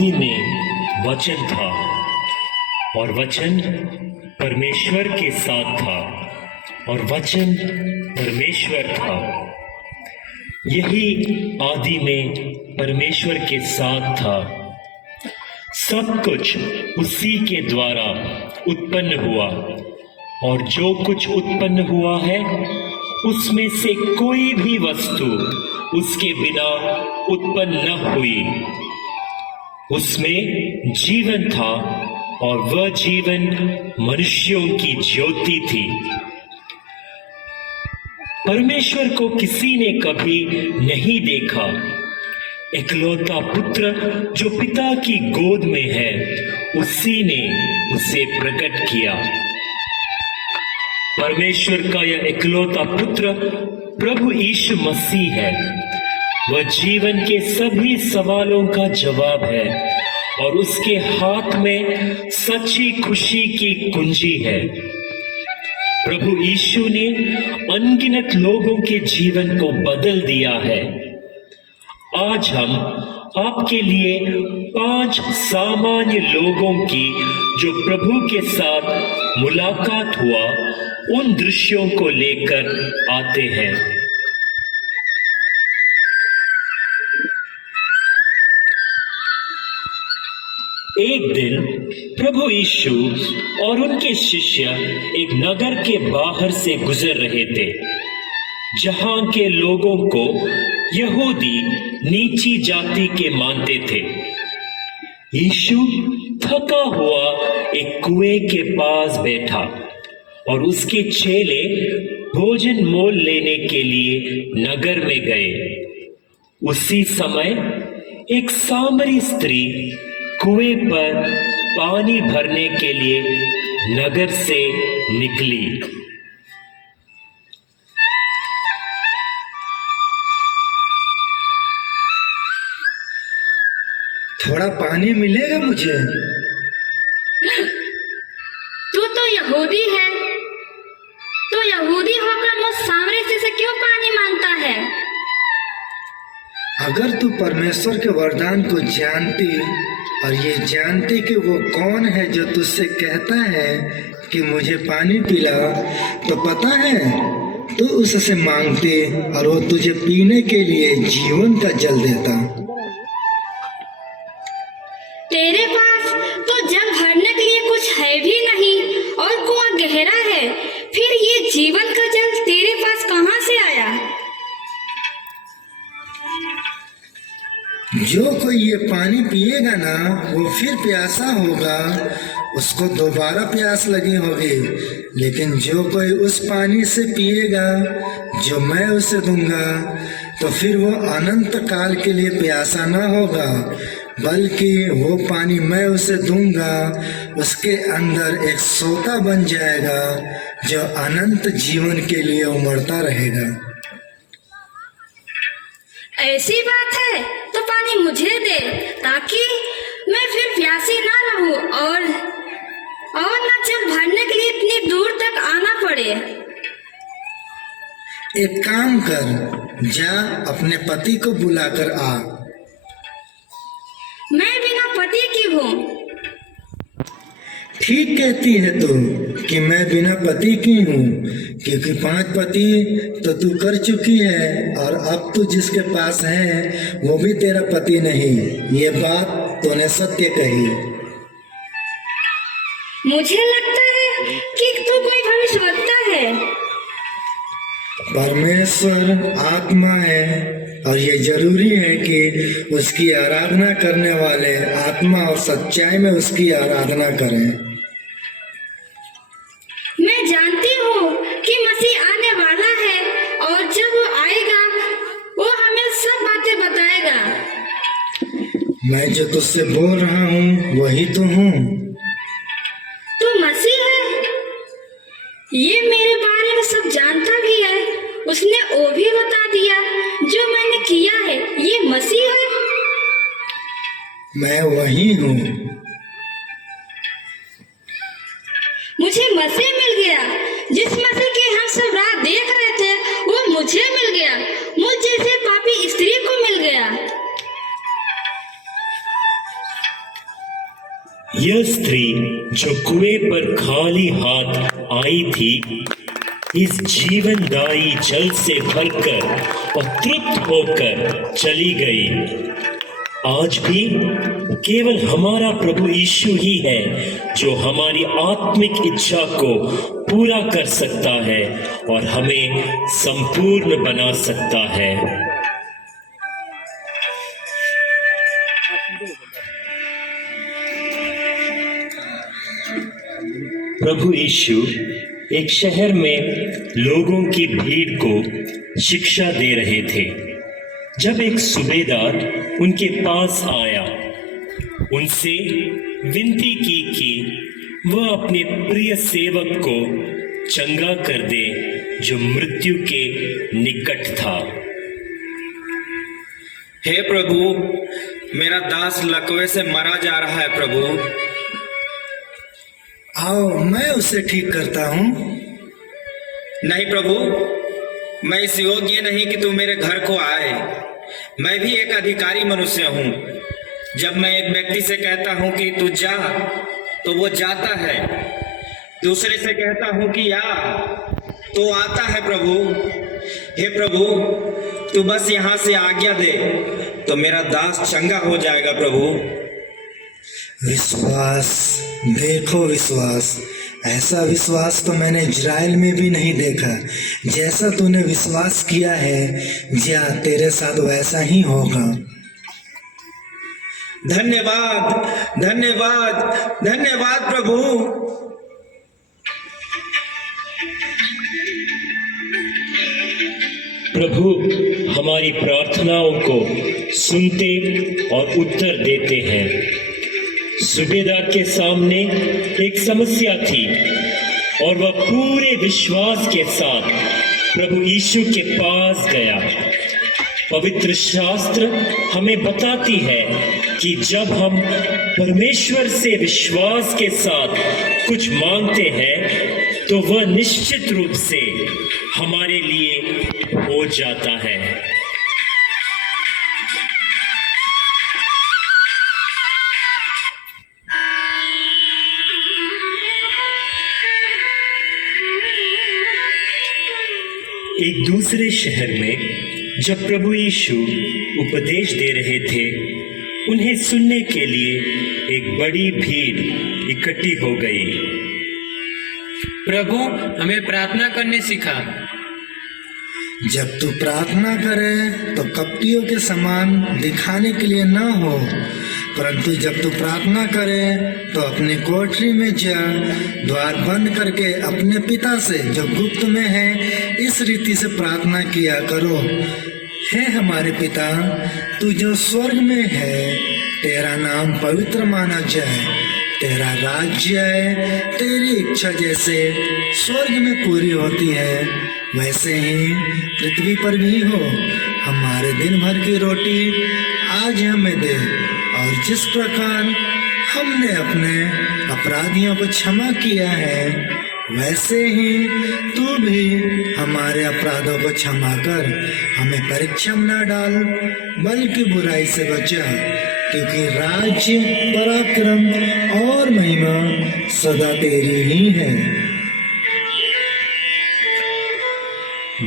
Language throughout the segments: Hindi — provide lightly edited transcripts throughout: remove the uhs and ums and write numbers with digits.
आदि में वचन था और वचन परमेश्वर के साथ था और वचन परमेश्वर था। यही आदि में परमेश्वर के साथ था। सब कुछ उसी के द्वारा उत्पन्न हुआ और जो कुछ उत्पन्न हुआ है उसमें से कोई भी वस्तु उसके बिना उत्पन्न न हुई। उसमें जीवन था और वह जीवन मनुष्यों की ज्योति थी। परमेश्वर को किसी ने कभी नहीं देखा। इकलौता पुत्र जो पिता की गोद में है, उसी ने उसे प्रकट किया। परमेश्वर का यह इकलौता पुत्र प्रभु यीशु मसीह है। वह जीवन के सभी सवालों का जवाब है और उसके हाथ में सच्ची खुशी की कुंजी है। प्रभु यीशु ने अनगिनत लोगों के जीवन को बदल दिया है। आज हम आपके लिए 5 सामान्य लोगों की जो प्रभु के साथ मुलाकात हुआ, उन दृश्यों को लेकर आते हैं। एक दिन प्रभु यीशु और उनके शिष्य एक नगर के बाहर से गुजर रहे थे, जहां के लोगों को यहूदी नीची जाति के मानते थे। यीशु थका हुआ एक कुएं के पास बैठा और उसके चेले भोजन मोल लेने के लिए नगर में गए। उसी समय एक सामरी स्त्री कुएं पर पानी भरने के लिए नगर से निकली। थोड़ा पानी मिलेगा मुझे? तू तो यहूदी है, तो यहूदी होकर मुझ सामरी से क्यों पानी मांगता है? अगर तू परमेश्वर के वरदान को जानती और ये जानती कि वो कौन है जो तुझसे कहता है कि मुझे पानी पिला, तो पता है तू उससे मांगती और वो तुझे पीने के लिए जीवन का जल देता। तेरे पास तो जल भरने के लिए कुछ है भी नहीं और कुआं गहरा है, फिर ये जीवन का जल तेरे पास कहां से आया? जो कोई ये पानी पिएगा ना, वो फिर प्यासा होगा, उसको दोबारा प्यास लगी होगी। लेकिन जो कोई उस पानी से पिएगा जो मैं उसे दूंगा, तो फिर वो अनंत काल के लिए प्यासा ना होगा, बल्कि वो पानी मैं उसे दूंगा, उसके अंदर एक सोता बन जाएगा जो अनंत जीवन के लिए उमड़ता रहेगा। ऐसी बात है तो पानी मुझे दे, ताकि मैं फिर प्यासी ना रहूं और न जल भरने के लिए इतनी दूर तक आना पड़े। एक काम कर, जा अपने पति को बुलाकर आ। मैं बिना पति की हूँ। ठीक कहती है तू कि मैं बिना पति की हूँ, क्योंकि 5 पति तो तू कर चुकी है और अब तू जिसके पास है वो भी तेरा पति नहीं। ये बात तूने सत्य कही। मुझे लगता है कि तू कोई भविष्यवक्ता है। परमेश्वर आत्मा है और ये जरूरी है कि उसकी आराधना करने वाले आत्मा और सच्चाई में उसकी आराधना करें। मैं जानती हूँ कि मसीह आने वाला है और जब वो आएगा वो हमें सब बातें बताएगा। मैं जो तुझसे बोल रहा हूँ वही तो हूँ। तू मसीह है? ये मेरे बारे में सब जानता भी है। उसने वो भी बता दिया जो मैंने किया है। ये मसीह है? मैं वही हूँ। मुझे मसीह मिल गया। जिस मसीह की हम सब राह देख रहे थे वो मुझे मिल गया। मुझ जैसे पापी स्त्री को मिल गया। जो कुएं पर खाली हाथ आई थी, इस जीवनदायी जल से भरकर और तृप्त होकर चली गई। आज भी केवल हमारा प्रभु यीशु ही है जो हमारी आत्मिक इच्छा को पूरा कर सकता है और हमें संपूर्ण बना सकता है। प्रभु यीशु एक शहर में लोगों की भीड़ को शिक्षा दे रहे थे। जब एक सूबेदार उनके पास आया, उनसे विनती की कि वह अपने प्रिय सेवक को चंगा कर दे जो मृत्यु के निकट था। हे प्रभु, मेरा दास लकवे से मरा जा रहा है प्रभु। आओ, मैं उसे ठीक करता हूँ। नहीं प्रभु, मैं इस योग्य नहीं कि तू मेरे घर को आए। मैं भी एक अधिकारी मनुष्य हूँ। जब मैं एक व्यक्ति से कहता हूँ कि तू जा, तो वो जाता है। दूसरे से कहता हूँ कि आ, तो आता है प्रभु। हे प्रभु, तू बस यहाँ से आज्ञा दे तो मेरा दास चंगा हो जाएगा प्रभु। विश्वास, देखो विश्वास, ऐसा विश्वास तो मैंने इजराइल में भी नहीं देखा। जैसा तूने विश्वास किया है, जा तेरे साथ वैसा ही होगा। धन्यवाद, धन्यवाद, धन्यवाद प्रभु। प्रभु हमारी प्रार्थनाओं को सुनते और उत्तर देते हैं। सूबेदार के सामने एक समस्या थी और वह पूरे विश्वास के साथ प्रभु यीशु के पास गया। पवित्र शास्त्र हमें बताती है कि जब हम परमेश्वर से विश्वास के साथ कुछ मांगते हैं तो वह निश्चित रूप से हमारे लिए हो जाता है। एक दूसरे शहर में जब प्रभु यीशु उपदेश दे रहे थे, उन्हें सुनने के लिए एक बड़ी भीड़ इकट्ठी हो गई। प्रभु, हमें प्रार्थना करने सिखा। जब तू प्रार्थना करे तो कपटियों के समान दिखाने के लिए न हो, परंतु जब तू प्रार्थना करे तो अपने कोठरी में जा, द्वार बंद करके अपने पिता से जो गुप्त में है इस रीति से प्रार्थना किया करो। हे हमारे पिता, तू जो स्वर्ग में है, तेरा नाम पवित्र माना जाए, तेरा राज्य है, तेरी इच्छा जैसे स्वर्ग में पूरी होती है वैसे ही पृथ्वी पर भी हो। हमारे दिन भर की रोटी आज हमें दे, और जिस प्रकार हमने अपने अपराधियों को क्षमा किया है वैसे ही तू भी हमारे अपराधों को क्षमा कर। हमें परीक्षा में न डाल, बल्कि बुराई से बचा, क्योंकि राज्य, पराक्रम और महिमा सदा तेरी ही है।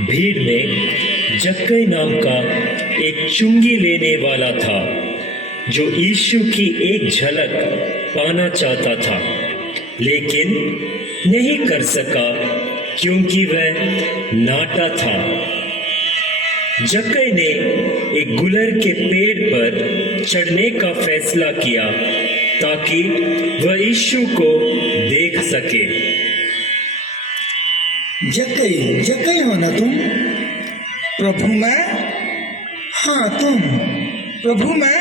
भीड़ में जक्कई नाम का एक चुंगी लेने वाला था जो यीशु की एक झलक पाना चाहता था, लेकिन नहीं कर सका क्योंकि वह नाटा था। जक्कई ने एक गुलर के पेड़ पर चढ़ने का फैसला किया ताकि वह यीशु को देख सके। जक्कई हो ना तुम? प्रभु मैं? हाँ तुम। प्रभु मैं?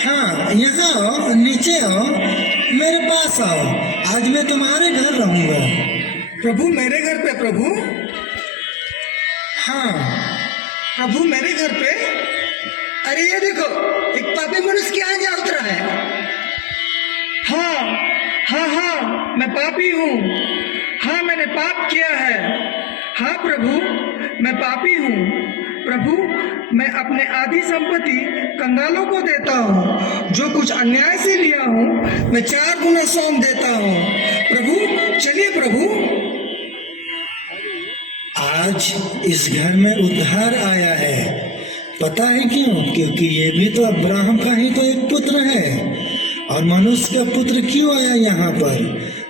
हाँ, यहाँ आओ, नीचे आओ, मेरे पास आओ। आज मैं तुम्हारे घर रहूंगा। प्रभु मेरे घर पे? प्रभु? हाँ। प्रभु मेरे घर पे? अरे ये देखो, एक पापी मनुष्य यहाँ जा उतरा है। हाँ हाँ हाँ, मैं पापी हूँ। हाँ, मैंने पाप किया है। हाँ प्रभु, मैं पापी हूँ। प्रभु, मैं अपने आधी संपत्ति कंगालों को देता हूँ। जो कुछ अन्याय से लिया हूँ मैं 4 गुना सौंप देता हूँ। प्रभु, चलिए प्रभु। आज इस घर में उद्धार आया है। पता है क्यों? क्योंकि ये भी तो अब्राहम का ही तो एक पुत्र है। और मनुष्य का पुत्र क्यों आया यहाँ पर?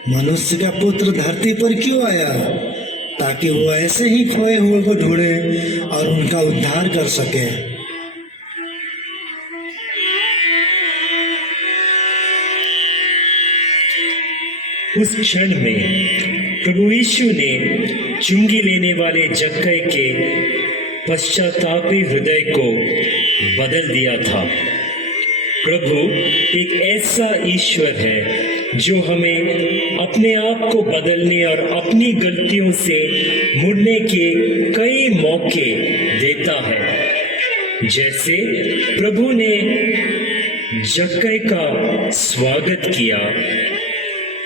मनुष्य का पुत्र धरती पर क्यों आया? ताकि वो ऐसे ही खोए हुए को ढूंढे और उनका उद्धार कर सके। उस क्षण में प्रभु यीशु ने चुंगी लेने वाले जक्कई के पश्चातापी हृदय को बदल दिया था। प्रभु एक ऐसा ईश्वर है जो हमें अपने आप को बदलने और अपनी गलतियों से मुड़ने के कई मौके देता है। जैसे प्रभु ने जक्कई का स्वागत किया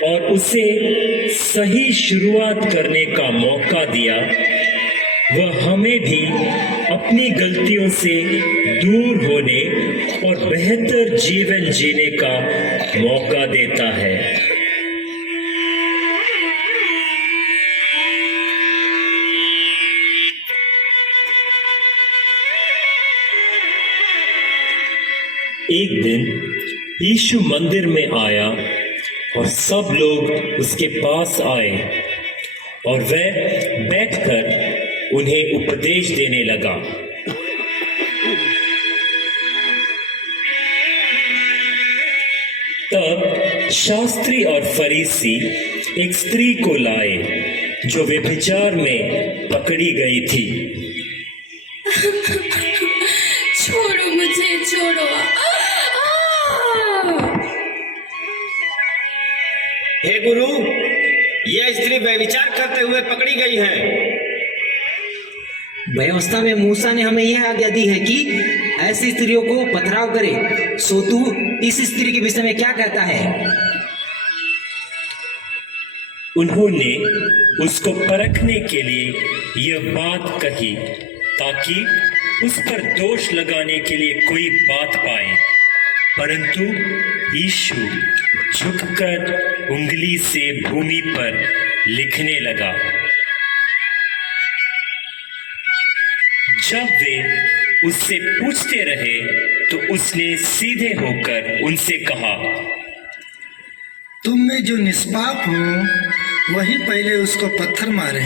और उसे सही शुरुआत करने का मौका दिया, वह हमें भी अपनी गलतियों से दूर होने और बेहतर जीवन जीने का मौका देता है। एक दिन यीशु मंदिर में आया और सब लोग उसके पास आए और वह बैठकर उन्हें उपदेश देने लगा। तब शास्त्री और फरीसी एक स्त्री को लाए जो व्यभिचार में पकड़ी गई थी। छोड़ो मुझे, छोड़ो। हे गुरु, यह स्त्री व्यभिचार करते हुए पकड़ी गई है। व्यवस्था में मूसा ने हमें यह आज्ञा दी है कि ऐसी स्त्रियों को पथराव करे। सो तू इस स्त्री के विषय में क्या कहता है? उन्होंने उसको परखने के लिए यह बात कही ताकि उस पर दोष लगाने के लिए कोई बात पाए। परंतु यीशु झुककर उंगली से भूमि पर लिखने लगा। जब वे उससे पूछते रहे तो उसने सीधे होकर उनसे कहा, तुम में जो निष्पाप हो वही पहले उसको पत्थर मारे।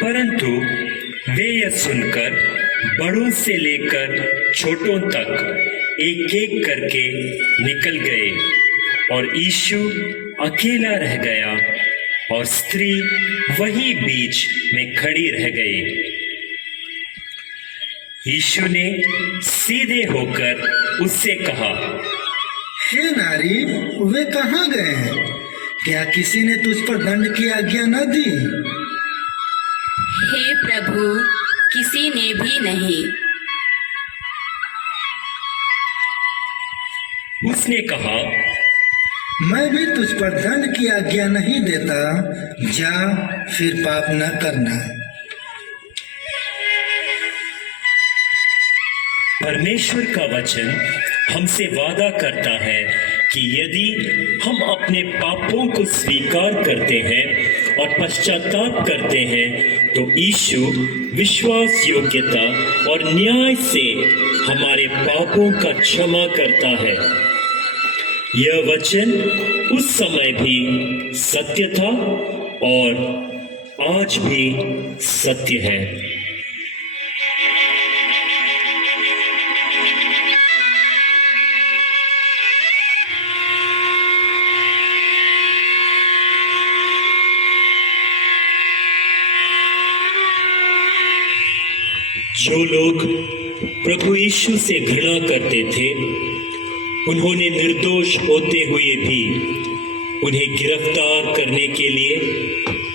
परंतु वे यह सुनकर बड़ों से लेकर छोटों तक एक एक करके निकल गए और यीशु अकेला रह गया और स्त्री वहीं बीच में खड़ी रह गई। यीशु ने सीधे होकर उससे कहा, हे नारी, वे कहाँ गए हैं? क्या किसी ने तुझ पर दंड की आज्ञा न दी? हे प्रभु, किसी ने भी नहीं। उसने कहा, मैं भी तुझ पर दंड की आज्ञा नहीं देता। जा, फिर पाप न करना। परमेश्वर का वचन हमसे वादा करता है कि यदि हम अपने पापों को स्वीकार करते हैं और पश्चाताप करते हैं तो यीशु विश्वास योग्यता और न्याय से हमारे पापों का क्षमा करता है। यह वचन उस समय भी सत्य था और आज भी सत्य है। जो लोग प्रभु यीशु से घृणा करते थे, उन्होंने निर्दोष होते हुए भी उन्हें गिरफ्तार करने के लिए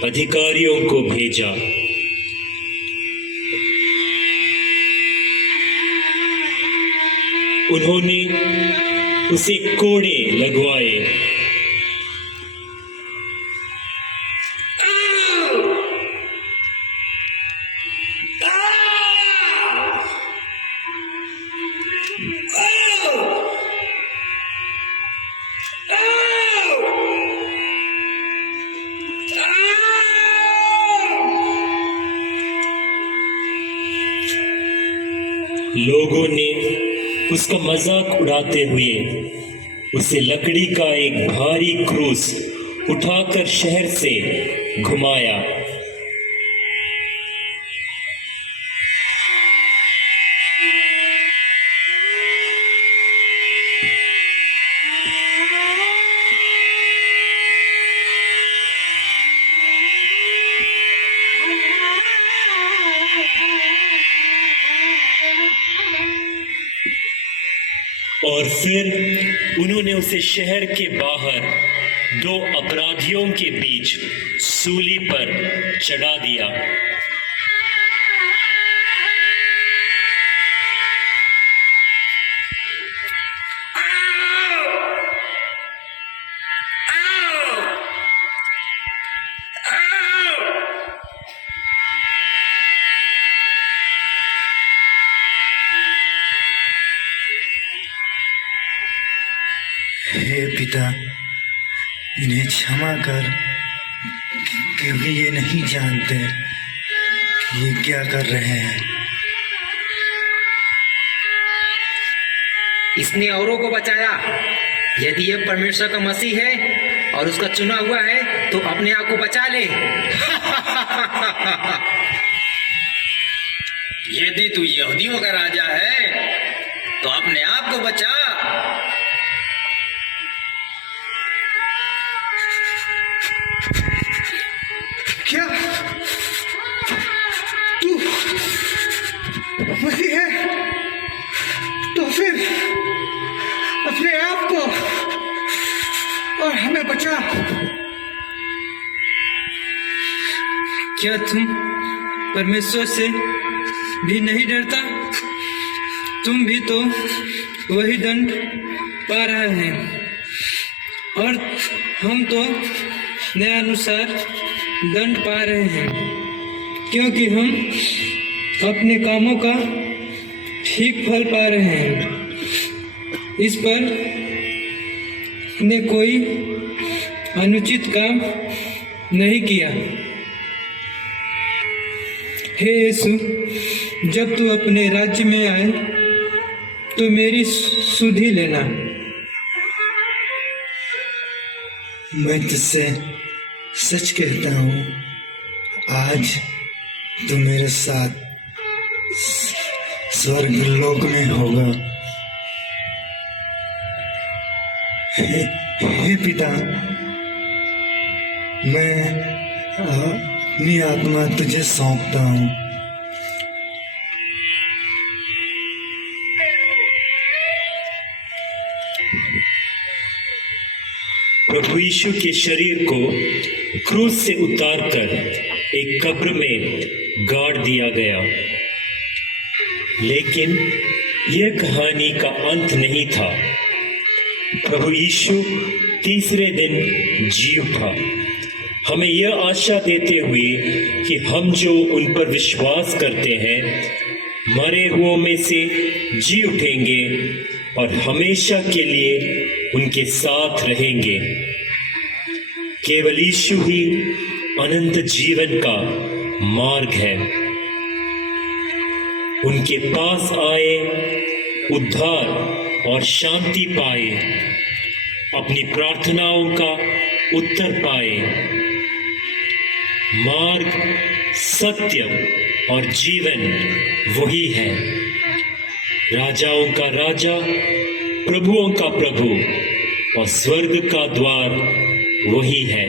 अधिकारियों को भेजा। उन्होंने उसे कोड़े लगवाए लोगों ने उसका मजाक उड़ाते हुए उसे लकड़ी का एक भारी क्रूस उठाकर शहर से घुमाया। और फिर उन्होंने उसे शहर के बाहर दो अपराधियों के बीच सूली पर चढ़ा दिया। हे पिता, इन्हें क्षमा कर, क्योंकि ये नहीं जानते कि ये क्या कर रहे हैं। इसने औरों को बचाया। यदि यह परमेश्वर का मसीह है और उसका चुना हुआ है तो अपने आप को बचा ले। यदि तू यहूदियों का राजा है तो अपने आप को बचा। क्या तू मसीह है? तो फिर अपने आप को और हमें बचा। क्या तुम परमेश्वर से भी नहीं डरता? तुम भी तो वही दंड पा रहे हैं और हम तो न्यायानुसार दंड पा रहे हैं, क्योंकि हम अपने कामों का ठीक फल पा रहे हैं। इस पर ने कोई अनुचित काम नहीं किया। हे यीशु, जब तू अपने राज्य में आए तो मेरी सुधि लेना। मैं तुझसे सच कहता हूँ, आज तू मेरे साथ स्वर्ग लोक में होगा। हे पिता, मैं अपनी आत्मा तुझे सौंपता हूँ। प्रभु यीशु के शरीर को क्रूस से उतारकर एक कब्र में गाड़ दिया गया। लेकिन यह कहानी का अंत नहीं था। प्रभु यीशु तीसरे दिन जी उठा, हमें यह आशा देते हुए कि हम जो उन पर विश्वास करते हैं मरे हुओं में से जी उठेंगे और हमेशा के लिए उनके साथ रहेंगे। केवल यीशु ही अनंत जीवन का मार्ग है। उनके पास आए, उद्धार और शांति पाए, अपनी प्रार्थनाओं का उत्तर पाए। मार्ग, सत्य और जीवन वही है। राजाओं का राजा, प्रभुओं का प्रभु और स्वर्ग का द्वार वही है।